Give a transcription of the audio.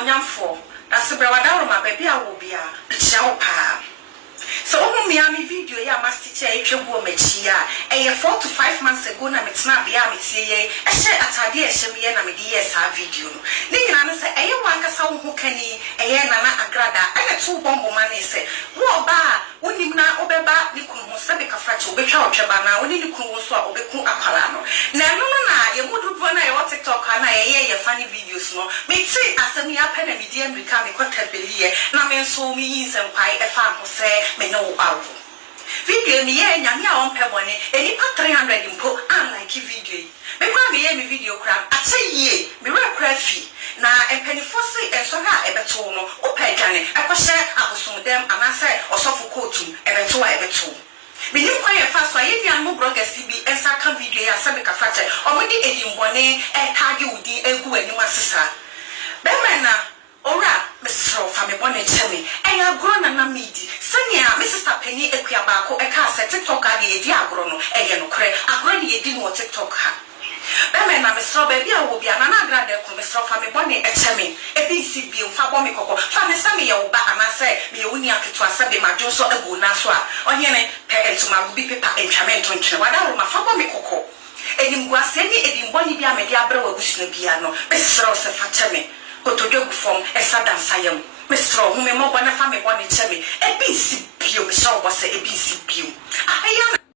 animonyamfo that's brewada ma baby a wo bia chia pa so me video ya master teacher etwebu machia 4 to 5 months ago na metena bia metie ye ehye atade ehye me na me di yes ha video no ni nyina no se wankasa wo ho kani nana agrada tu bombo mane se wo ba wonim na obeba ni kunu ho se be kafrache obetwa otweba na woni ni kunu so a obeku akwala no na no na ye mududu na ye TikTok na ye funny videos no me ti asemi apa na me di America me kwatabeliye na me nso mi yinsem kwai efa ho se me no out video me ye nyame a on pebone eni pa 300 mpo unlike video me kwa me ye me video kra akyeye me rekra fi na empanifo se enso ha ebeto no opadwane akohye abosomdem anase osofo kotu ebeto a ebeto me nim kwa ye fa so ye nyan mo bloggers bi ensa ka video ya se me ka fache omodi edimbone tag udi egu ani wasesa be mena ora mesro fa me bone chemi eya agro na midi senia me sister penny ekua baako eka se TikTok a de edi agro no eye no kre agro ne edi no TikTok ha be mena mesro ba bia wo bia na na agrade ko mesro fa me bone echemi ebi si bi fa bo me kokko fa me sa me ye wo ba anase me ye woni aketo asabe majo so egu na so a onye ne pe entuma gubi paper entwamento nkyere wada ro ma fa bo me kokko edimgwa se ni edimboni bia me de abre wa gusuna bia no mesro se fa chemi Otojogu from Esada Sayam. Mr. Hume Mobana Family Bonnie Chemi, a BC Pio, Shaw was a BC Pio.